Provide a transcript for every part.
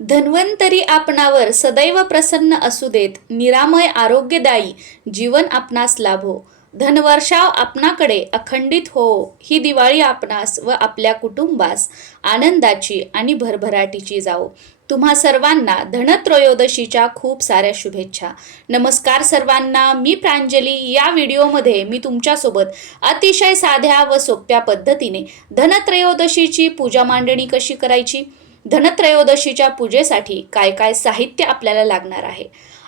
धन्वंतरी आपणावर सदैव प्रसन्न असू देत निरामय आरोग्यदायी जीवन आपणास लाभो. धनवर्षाव आपणाकडे अखंडित हो ही दिवाळी आपणास व आपल्या कुटुंबास आनंदाची आणि भरभराटीची जाओ तुम्हा सर्वांना धनत्रयोदशीच्या खूप साऱ्या शुभेच्छा. नमस्कार सर्वांना मी प्रांजली. या व्हिडिओमध्ये मी तुमच्यासोबत अतिशय साध्या व सोप्या पद्धतीने धनत्रयोदशीची पूजा मांडणी कशी करायची? धनत्रयोदशीच्या पूजेसाठी काय काय साहित्य आपल्याला लागणार आहे?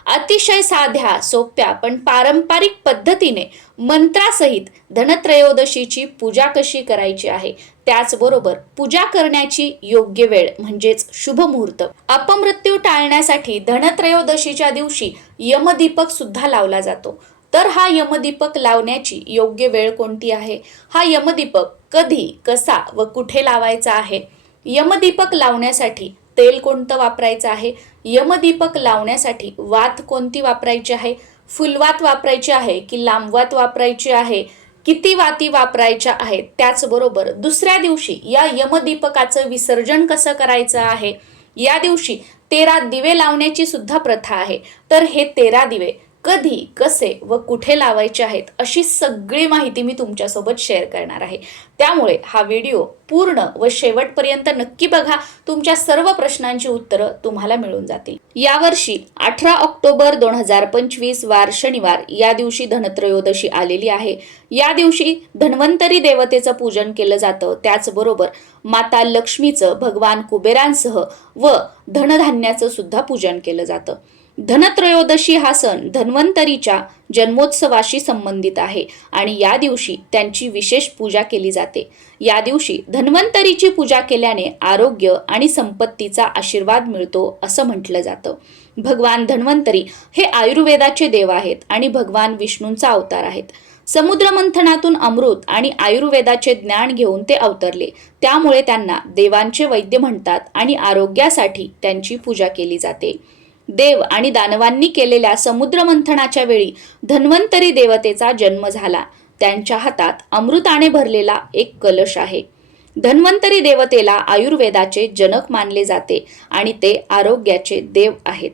अतिशय साध्या सोप्या पण पारंपरिक पद्धतीने मंत्रासहित धनत्रयोदशीची पूजा कशी करायची आहे? त्याचबरोबर पूजा करण्याची योग्य वेळ म्हणजेच शुभ मुहूर्त. अपमृत्यू टाळण्यासाठी धनत्रयोदशीच्या दिवशी यमदीपक सुद्धा लावला जातो. तर हा यमदीपक लावण्याची योग्य वेळ कोणती आहे? हा यमदीपक कधी कसा व कुठे लावायचा आहे? यमदीपक लावण्यासाठी तेल कोणतं वापरायचं आहे? यमदीपक लावण्यासाठी वात कोणती वापरायची आहे? फुलवात वापरायची आहे की लांबवात वापरायची आहे? किती वाती वापरायच्या आहेत? त्याचबरोबर दुसऱ्या दिवशी या यमदीपकाचं विसर्जन कसं करायचं आहे? या दिवशी तेरा दिवे लावण्याची सुद्धा प्रथा आहे. तर हे तेरा दिवे कधी कसे व कुठे लावायचे आहेत अशी सगळी माहिती मी तुमच्यासोबत शेअर करणार आहे. त्यामुळे हा व्हिडिओ पूर्ण व शेवटपर्यंत नक्की बघा. तुमच्या सर्व प्रश्नांची उत्तरं तुम्हाला मिळून जातील. यावर्षी अठरा ऑक्टोबर दोन हजार पंचवीस वार शनिवार या दिवशी धनत्रयोदशी आलेली आहे. या दिवशी धन्वंतरी देवतेचं पूजन केलं जातं. त्याचबरोबर माता लक्ष्मीचं भगवान कुबेरांसह व धनधान्याचं सुद्धा पूजन केलं जातं. धनत्रयोदशी हा सण धन्वंतरीच्या जन्मोत्सवाशी संबंधित आहे आणि या दिवशी त्यांची विशेष पूजा केली जाते. या दिवशी धन्वंतरीची पूजा केल्याने आरोग्य आणि संपत्तीचा आशीर्वाद मिळतो असं म्हटलं जातं. भगवान धन्वंतरी हे आयुर्वेदाचे देव आहेत आणि भगवान विष्णूंचा अवतार आहेत. समुद्रमंथनातून अमृत आणि आयुर्वेदाचे ज्ञान घेऊन ते अवतरले. त्यामुळे त्यांना देवांचे वैद्य म्हणतात आणि आरोग्यासाठी त्यांची पूजा केली जाते. देव आणि दानवांनी केलेल्या समुद्रमंथनाच्या वेळी धन्वंतरी देवतेचा जन्म झाला. त्यांच्या हातात अमृताने भरलेला एक कलश आहे. धन्वंतरी देवतेला आयुर्वेदाचे जनक मानले जाते आणि ते आरोग्याचे देव आहेत.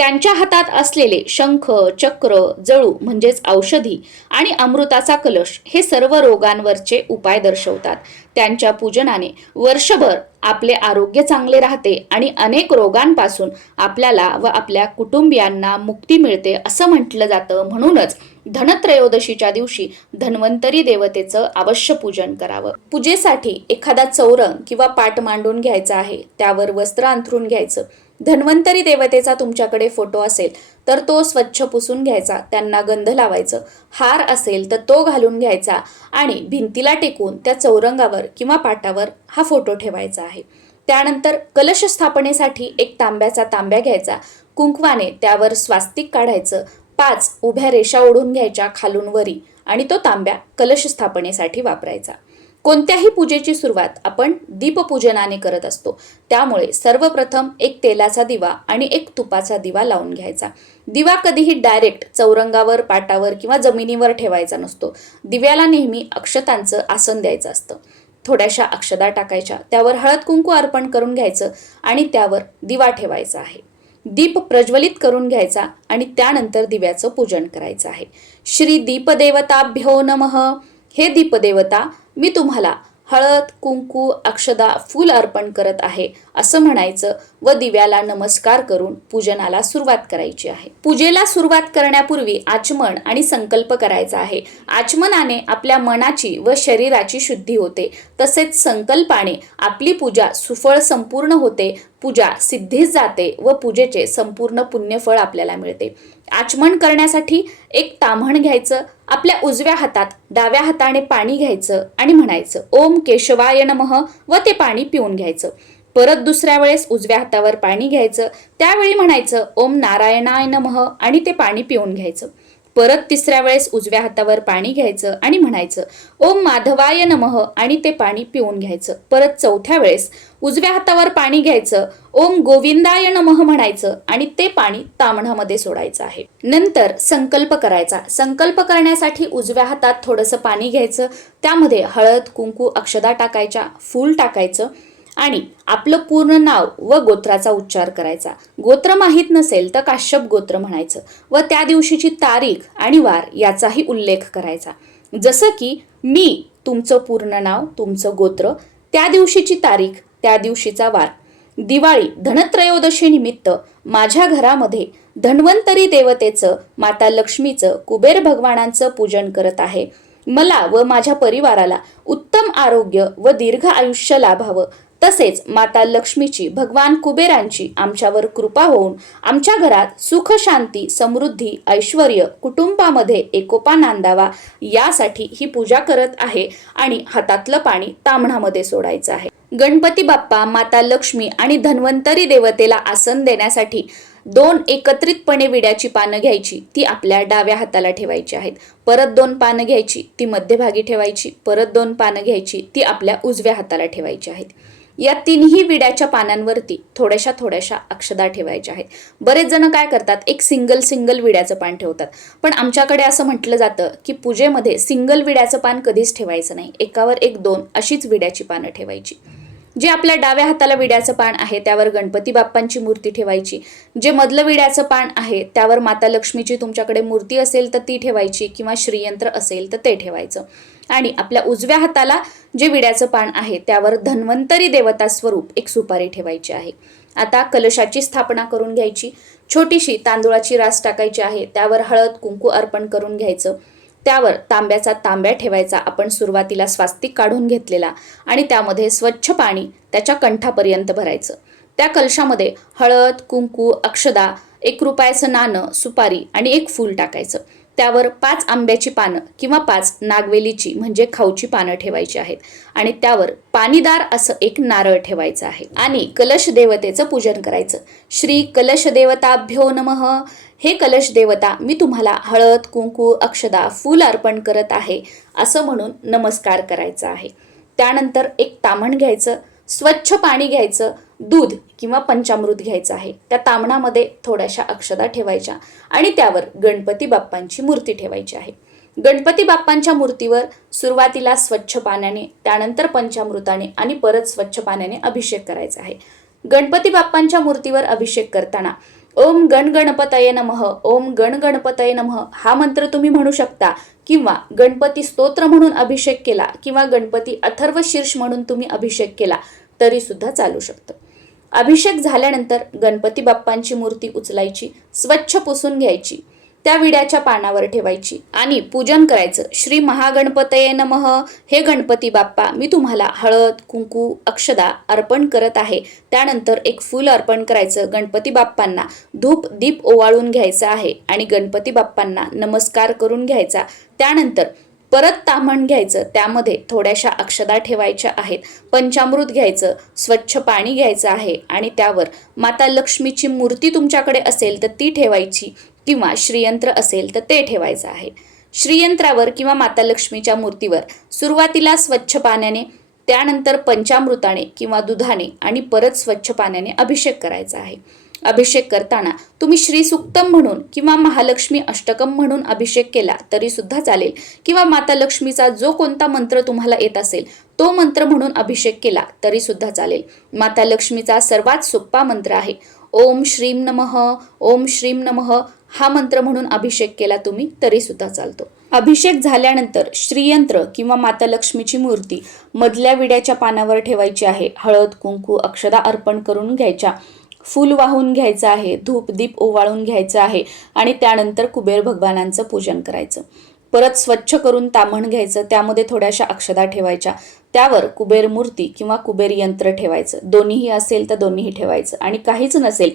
त्यांच्या हातात असलेले शंख चक्र जळू म्हणजेच औषधी आणि अमृताचा कलश हे सर्व रोगांवरचे उपाय दर्शवतात. त्यांच्या पूजनाने वर्षभर आपले आरोग्य चांगले राहते आणि अनेक रोगांपासून आपल्याला व आपल्या कुटुंबियांना मुक्ती मिळते असं म्हटलं जातं. म्हणूनच धनत्रयोदशीच्या दिवशी धन्वंतरी देवतेचं अवश्य पूजन करावं. पूजेसाठी एखादा चौरंग किंवा पाट मांडून घ्यायचा आहे. त्यावर वस्त्र अंथरून घ्यायचं. धन्वंतरी देवतेचा तुमच्याकडे फोटो असेल तर तो स्वच्छ पुसून घ्यायचा त्यांना गंध लावायचं. हार असेल तर तो घालून घ्यायचा आणि भिंतीला टेकून त्या चौरंगावर किंवा पाटावर हा फोटो ठेवायचा आहे. त्यानंतर कलश स्थापनेसाठी एक तांब्याचा तांब्या घ्यायचा. कुंकवाने त्यावर स्वास्तिक काढायचं. पाच उभ्या रेषा ओढून घ्यायच्या खालून वरी आणि तो तांब्या कलश स्थापनेसाठी वापरायचा. कोणत्याही पूजेची सुरुवात आपण दीपपूजनाने करत असतो. त्यामुळे सर्वप्रथम एक तेलाचा दिवा आणि एक तुपाचा दिवा लावून घ्यायचा. दिवा कधीही डायरेक्ट चौरंगावर पाटावर किंवा जमिनीवर ठेवायचा नसतो. दिव्याला नेहमी अक्षतांचं आसन द्यायचं असतं. थोड्याशा अक्षदा टाकायच्या त्यावर हळद कुंकू अर्पण करून घ्यायचं आणि त्यावर दिवा ठेवायचा आहे. दीप प्रज्वलित करून घ्यायचा आणि त्यानंतर दिव्याचं पूजन करायचं आहे. श्री दीपदेवताभ्यो नमः. हे दीपदेवता मी तुम्हाला हळद कुंकू अक्षदा फूल अर्पण करत आहे असं म्हणायचं व दिव्याला नमस्कार करून पूजनाला सुरुवात करायची आहे. पूजेला सुरुवात करण्यापूर्वी आचमन आणि संकल्प करायचा आहे. आचमनाने आपल्या मनाची व शरीराची शुद्धी होते. तसेच संकल्पाने आपली पूजा सुफळ संपूर्ण होते पूजा सिद्धीस जाते व पूजेचे संपूर्ण पुण्यफळ आपल्याला मिळते. आचमन करण्यासाठी एक ताम्हण घ्यायचं आपल्या उजव्या हातात डाव्या हाताने पाणी घ्यायचं आणि म्हणायचं ओम केशवाय नमः व ते पाणी पिऊन घ्यायचं. परत दुसऱ्या वेळेस उजव्या हातावर पाणी घ्यायचं. त्यावेळी म्हणायचं ओम नारायणाय नमः आणि ते पाणी पिऊन घ्यायचं. परत तिसऱ्या वेळेस उजव्या हातावर पाणी घ्यायचं आणि म्हणायचं ओम माधवाय नमः आणि ते पाणी पिऊन घ्यायचं. परत चौथ्या वेळेस उजव्या हातावर पाणी घ्यायचं ओम गोविंदाय नमः म्हणायचं आणि ते पाणी तामणामध्ये सोडायचं आहे. नंतर संकल्प करायचा. संकल्प करण्यासाठी उजव्या हातात थोडंसं पाणी घ्यायचं. त्यामध्ये हळद कुंकू अक्षदा टाकायच्या फूल टाकायचं आणि आपलं पूर्ण नाव व गोत्राचा उच्चार करायचा. गोत्र माहीत नसेल तर काश्यप गोत्र म्हणायचं व त्या दिवशीची तारीख आणि वार याचाही उल्लेख करायचा. जसं की मी तुमचं पूर्ण नाव तुमचं गोत्र त्या दिवशीची तारीख त्या दिवशीचा वार. दिवाळी धनत्रयोदशीनिमित्त माझ्या घरामध्ये धन्वंतरी देवतेचं माता लक्ष्मीचं कुबेर भगवानांचं पूजन करत आहे. मला व माझ्या परिवाराला उत्तम आरोग्य व दीर्घ आयुष्य लाभावं. तसेच माता लक्ष्मीची भगवान कुबेरांची आमच्यावर कृपा होऊन आमच्या घरात सुख शांती समृद्धी ऐश्वर कुटुंबामध्ये एकोपा नांदावा यासाठी ही पूजा करत आहे आणि हातातलं पाणी तांबणामध्ये सोडायचं आहे. गणपती बाप्पा माता लक्ष्मी आणि धन्वंतरी देवतेला आसन देण्यासाठी दोन एकत्रितपणे विड्याची पानं घ्यायची ती आपल्या डाव्या हाताला ठेवायची आहेत. परत दोन पानं घ्यायची ती मध्यभागी ठेवायची. परत दोन पानं घ्यायची ती आपल्या उजव्या हाताला ठेवायची आहेत. या तिन्ही विड्याच्या पानांवरती थोड्याशा थोड्याशा अक्षदा ठेवायच्या आहेत. बरेच जण काय करतात एक सिंगल सिंगल विड्याचं पान ठेवतात. पण आमच्याकडे असं म्हटलं जातं की पूजेमध्ये सिंगल विड्याचं पान कधीच ठेवायचं नाही. एकावर एक दोन अशीच विड्याची पानं ठेवायची. जे आपल्या डाव्या हाताला विड्याचं पान आहे त्यावर गणपती बाप्पांची मूर्ती ठेवायची. जे मधलं विड्याचं पान आहे त्यावर माता लक्ष्मीची तुमच्याकडे मूर्ती असेल तर ती ठेवायची किंवा श्रीयंत्र असेल तर ते ठेवायचं. आणि आपल्या उजव्या हाताला जे विड्याचं पान आहे त्यावर धन्वंतरी देवता स्वरूप एक सुपारी ठेवायची आहे. आता कलशाची स्थापना करून घ्यायची. छोटीशी तांदुळाची रास टाकायची आहे त्यावर हळद कुंकू अर्पण करून घ्यायचं. त्यावर तांब्याचा तांब्या ठेवायचा आपण सुरुवातीला स्वास्तिक काढून घेतलेला आणि त्यामध्ये स्वच्छ पाणी त्याच्या कंठापर्यंत भरायचं. त्या कलशामध्ये हळद कुंकू अक्षदा एक रुपयाचं नाणं सुपारी आणि एक फूल टाकायचं. त्यावर पाच आंब्याची पानं किंवा पाच नागवेलीची म्हणजे खाऊची पानं ठेवायची आहेत आणि त्यावर पाणीदार असं एक नारळ ठेवायचं आहे. आणि कलश देवतेचं पूजन करायचं. श्री कलश देवताभ्यो नमः. हे कलश देवता मी तुम्हाला हळद कुंकू अक्षदा फूल अर्पण करत आहे असं म्हणून नमस्कार करायचा आहे. त्यानंतर एक तामण घ्यायचं स्वच्छ पाणी घ्यायचं दूध किंवा पंचामृत घ्यायचं आहे. त्या तामणामध्ये थोड्याशा अक्षदा ठेवायच्या आणि त्यावर गणपती बाप्पांची मूर्ती ठेवायची आहे. गणपती बाप्पांच्या मूर्तीवर सुरुवातीला स्वच्छ पाण्याने त्यानंतर पंचामृताने आणि परत स्वच्छ पाण्याने अभिषेक करायचा आहे. गणपती बाप्पांच्या मूर्तीवर अभिषेक करताना ओम गण गणपतये नमः ओम गण गणपतये नमः हा मंत्र तुम्ही म्हणू शकता. किंवा गणपती स्तोत्र म्हणून अभिषेक केला किंवा गणपती अथर्व शीर्ष म्हणून तुम्ही अभिषेक केला तरी सुद्धा चालू शकतं. अभिषेक झाल्यानंतर गणपती बाप्पांची मूर्ती उचलायची स्वच्छ पुसून घ्यायची. त्या विड्याच्या पानावर ठेवायची. आणि पूजन करायचं. श्री महागणपतये नमः. हे गणपती बाप्पा मी तुम्हाला हळद कुंकू अक्षदा अर्पण करत आहे. त्यानंतर एक फूल अर्पण करायचं गणपती बाप्पांना. धूप दीप ओवाळून घ्यायचं आहे आणि गणपती बाप्पांना नमस्कार करून घ्यायचा. त्यानंतर परत तामण घ्यायचं. त्यामध्ये थोड्याशा अक्षदा ठेवायच्या आहेत. पंचामृत घ्यायचं. स्वच्छ पाणी घ्यायचं आहे. आणि त्यावर माता लक्ष्मीची मूर्ती तुमच्याकडे असेल तर ती ठेवायची. किंवा श्रीयंत्र असेल तर ते ठेवायचं आहे. श्रीयंत्रावर किंवा माता लक्ष्मीच्या मूर्तीवर सुरुवातीला स्वच्छ पाण्याने त्यानंतर पंचामृताने किंवा दुधाने आणि परत स्वच्छ पाण्याने अभिषेक करायचा आहे. अभिषेक करताना तुम्ही श्री सुक्तम म्हणून किंवा महालक्ष्मी अष्टकम म्हणून अभिषेक केला तरी सुद्धा चालेल. किंवा माता लक्ष्मीचा जो कोणता मंत्र तुम्हाला येत असेल तो मंत्र म्हणून अभिषेक केला तरी सुद्धा चालेल. माता लक्ष्मीचा सर्वात सोपा मंत्र आहे. ओम श्रीम नमः ओम श्रीम नमः हा मंत्र म्हणून अभिषेक केला तुम्ही तरी सुद्धा चालतो. अभिषेक झाल्यानंतर श्रीयंत्र किंवा माता लक्ष्मीची मूर्ती मधल्या विड्याच्या पानावर ठेवायची आहे. हळद कुंकू अक्षदा अर्पण करून घ्यायच्या. फूल वाहून घ्यायचं आहे. धूप दीप ओवाळून घ्यायचं आहे आणि त्यानंतर कुबेर भगवानांचं पूजन करायचं. परत स्वच्छ करून तामण घ्यायचं. त्यामध्ये थोड्याशा अक्षदा ठेवायच्या. त्यावर कुबेर मूर्ती किंवा कुबेर यंत्र ठेवायचं. दोन्हीही असेल तर दोन्हीही ठेवायचं. आणि काहीच नसेल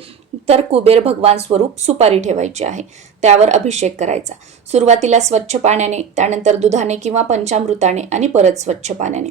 तर कुबेर भगवान स्वरूप सुपारी ठेवायची आहे. त्यावर अभिषेक करायचा. सुरुवातीला स्वच्छ पाण्याने त्यानंतर दुधाने किंवा पंचामृताने आणि परत स्वच्छ पाण्याने.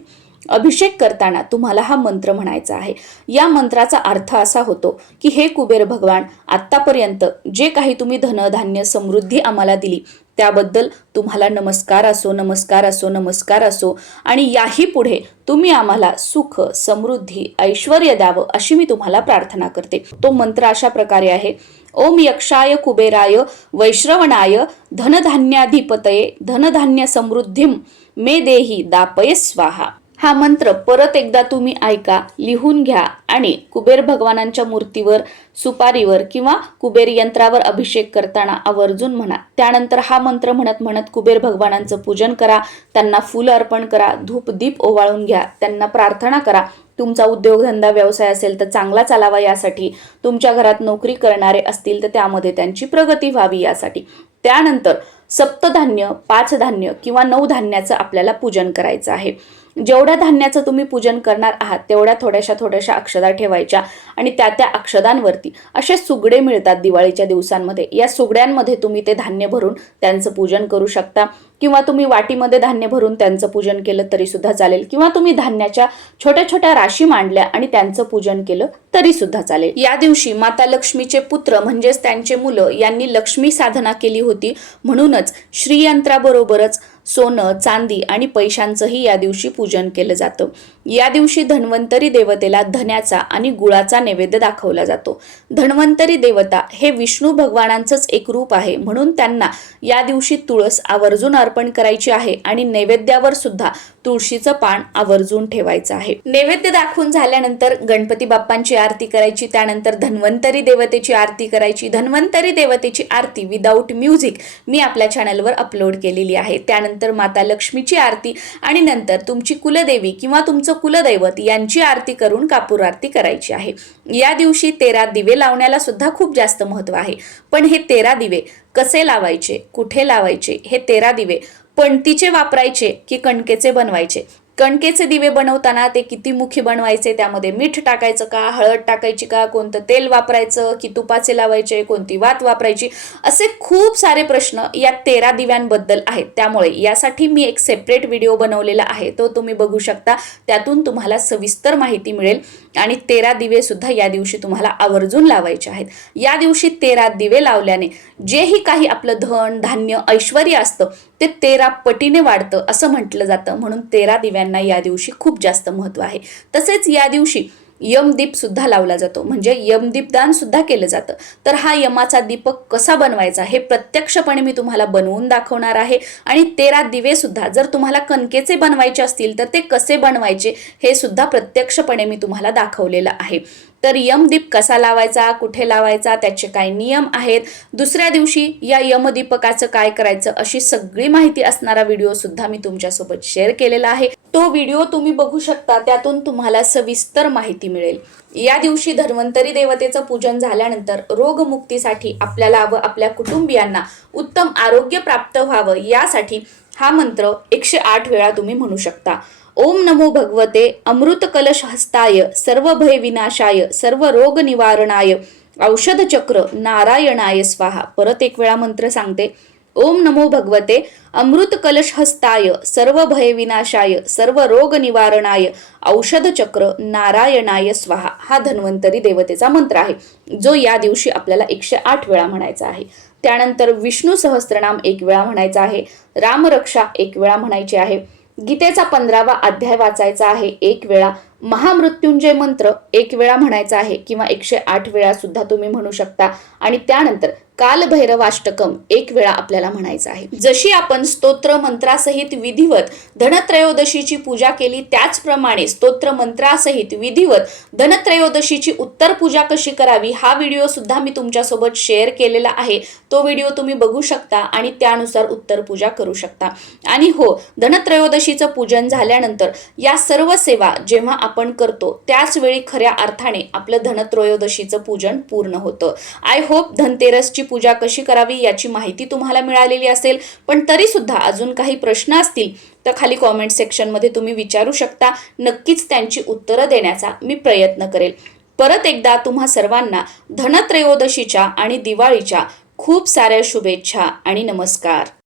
अभिषेक करताना तुम्हाला हा मंत्र म्हणायचा आहे. या मंत्राचा अर्थ असा होतो की हे कुबेर भगवान आत्तापर्यंत जे काही तुम्ही धनधान्य समृद्धी आम्हाला दिली त्याबद्दल तुम्हाला नमस्कार असो नमस्कार असो नमस्कार असो. आणि याही पुढे तुम्ही आम्हाला सुख समृद्धी ऐश्वर द्यावं अशी मी तुम्हाला प्रार्थना करते. तो मंत्र अशा प्रकारे आहे. ओम यक्षाय कुबेराय वैश्रवणाय धनधान्याधिपतये धनधान्य समृद्धीम मे देही दापय स्वाहा. हा मंत्र परत एकदा तुम्ही ऐका लिहून घ्या आणि कुबेर भगवानांच्या मूर्तीवर सुपारीवर किंवा कुबेर यंत्रावर अभिषेक करताना आवर्जून म्हणा. त्यानंतर हा मंत्र म्हणत म्हणत कुबेर भगवानांचं पूजन करा त्यांना फुलं अर्पण करा धूप दीप ओवाळून घ्या त्यांना प्रार्थना करा. तुमचा उद्योगधंदा व्यवसाय असेल तर चांगला चालावा यासाठी तुमच्या घरात नोकरी करणारे असतील तर त्यामध्ये त्यांची प्रगती व्हावी यासाठी. त्यानंतर सप्तधान्य पाच धान्य किंवा नऊ धान्याचं आपल्याला पूजन करायचं आहे. जेवढ्या धान्याचं तुम्ही पूजन करणार आहात तेवढ्या थोड्याशा थोड्याशा अक्षदा ठेवायच्या आणि त्या त्या अक्षदांवरती असे सुगडे मिळतात दिवाळीच्या दिवसांमध्ये. या सुगड्यांमध्ये तुम्ही ते धान्य भरून त्यांचं पूजन करू शकता. किंवा तुम्ही वाटीमध्ये धान्य भरून त्यांचं पूजन केलं तरी सुद्धा चालेल. किंवा तुम्ही धान्याच्या छोट्या छोट्या राशी मांडल्या आणि त्यांचं पूजन केलं तरी सुद्धा चालेल. या दिवशी माता लक्ष्मीचे पुत्र म्हणजेच त्यांचे मुलं यांनी लक्ष्मी साधना केली होती. म्हणूनच श्रीयंत्राबरोबरच सोनं चांदी आणि पैशांचंही या दिवशी पूजन केलं जातं. या दिवशी धन्वंतरी देवतेला धन्याचा आणि गुळाचा नैवेद्य दाखवला जातो. धन्वंतरी देवता हे विष्णू भगवानांचंच एक रूप आहे. म्हणून त्यांना या दिवशी तुळस आवर्जून अर्पण करायची आहे आणि नैवेद्यावर सुद्धा तुळशीचं पान आवर्जून ठेवायचं आहे. नैवेद्य दाखवून झाल्यानंतर गणपती बाप्पांची आरती करायची त्यानंतर धन्वंतरी देवतेची आरती करायची. धन्वंतरी देवतेची आरती विदाऊट म्युझिक मी आपल्या चॅनलवर अपलोड केलेली आहे. त्यानंतर माता लक्ष्मीची आरती आणि नंतर तुमची कुलदेवी किंवा तुमचं कुलदैवत यांची आरती करून कापूर आरती करायची आहे. या दिवशी तेरा दिवे लावण्याला सुद्धा खूप जास्त महत्त्व आहे. पण हे तेरा दिवे कसे लावायचे? कुठे लावायचे? हे तेरा दिवे पणतीचे वापरायचे की कणकेचे बनवायचे? कणकेचे दिवे बनवताना ते किती मुखी बनवायचे त्यामध्ये मीठ टाकायचं का हळद टाकायची का कोणतं तेल वापरायचं की तुपाचे लावायचे कोणती वात वापरायची असे खूप सारे प्रश्न या तेरा दिव्यांबद्दल आहेत. त्यामुळे यासाठी मी एक सेपरेट व्हिडिओ बनवलेला आहे. तो तुम्ही बघू शकता. त्यातून तुम्हाला सविस्तर माहिती मिळेल आणि तेरा दिवे सुद्धा या दिवशी तुम्हाला आवर्जून लावायचे आहेत. या दिवशी तेरा दिवे लावल्याने जेही काही आपलं धन धान्य ऐश्वर असतं ते तेरा पटीने वाढतं असं म्हटलं जातं. म्हणून तेरा दिव्यांना या दिवशी खूप जास्त महत्त्व आहे. तसेच या दिवशी यमदीप सुद्धा लावला जातो. म्हणजे यमदीपदान सुद्धा केलं जातं. तर हा यमाचा दीपक कसा बनवायचा हे प्रत्यक्षपणे मी तुम्हाला बनवून दाखवणार आहे. आणि तेरा दिवे सुद्धा जर तुम्हाला कणकेचे बनवायचे असतील तर ते कसे बनवायचे हे सुद्धा प्रत्यक्षपणे मी तुम्हाला दाखवलेलं आहे. तर यमदीप कसा लावायचा कुठे लावायचा त्याचे काय नियम आहेत? दुसऱ्या दिवशी या यमदीपकाचं काय करायचं अशी सगळी माहिती असणारा व्हिडिओ सुद्धा मी तुमच्यासोबत शेअर केलेला आहे. तो व्हिडिओ तुम्ही बघू शकता त्यातून तुम्हाला सविस्तर माहिती मिळेल. या दिवशी धन्वंतरी देवतेचं पूजन झाल्यानंतर रोगमुक्तीसाठी आपल्याला व आपल्या कुटुंबियांना उत्तम आरोग्य प्राप्त व्हावं यासाठी हा मंत्र एकशे आठ वेळा तुम्ही म्हणू शकता. ओम नमो भगवते अमृत कलश हस्ताय सर्व भय विनाशाय सर्व रोग निवारणाय औषध चक्र नारायणाय स्वाहा. परत एक वेळा मंत्र सांगते. ओम नमो भगवते अमृत कलश हस्ताय सर्व भय विनाशाय सर्व रोग निवारणाय औषध चक्र नारायणाय स्वाहा. हा धन्वंतरी देवतेचा मंत्र आहे जो या दिवशी आपल्याला एकशे आठ वेळा म्हणायचा आहे. त्यानंतर विष्णू सहस्त्रनाम एक वेळा म्हणायचा आहे. रामरक्षा एक वेळा म्हणायची आहे. गीतेचा पंधरावा अध्याय वाचायचा आहे. एक वेळा महामृत्युंजय मंत्र एक वेळा म्हणायचा आहे किंवा एकशे आठ वेळा सुद्धा तुम्ही म्हणू शकता. आणि त्यानंतर कालभैरवाष्टकम एक वेळा आपल्याला म्हणायचं आहे. जशी आपण स्तोत्र मंत्रासहित विधिवत धनत्रयोदशीची पूजा केली त्याचप्रमाणे स्तोत्र मंत्रासहित विधिवत धनत्रयोदशीची उत्तर पूजा कशी करावी हा व्हिडिओ सुद्धा मी तुमच्यासोबत शेअर केलेला आहे. तो व्हिडिओ तुम्ही बघू शकता आणि त्यानुसार उत्तर पूजा करू शकता. आणि हो धनत्रयोदशीचं पूजन झाल्यानंतर या सर्व सेवा जेव्हा आपण करतो त्याच वेळी खऱ्या अर्थाने आपलं धनत्रयोदशीचं पूजन पूर्ण होतं. आय होप धनतेरसची पूजा कशी करावी याची माहिती तुम्हाला मिळालेली असेल पण तरी सुद्धा अजून काही प्रश्न असतील तर खाली कॉमेंट सेक्शनमध्ये तुम्ही विचारू शकता. नक्कीच त्यांची उत्तरं देण्याचा मी प्रयत्न करेल. परत एकदा तुम्हा सर्वांना धनत्रयोदशीच्या आणि दिवाळीच्या खूप साऱ्या शुभेच्छा आणि नमस्कार.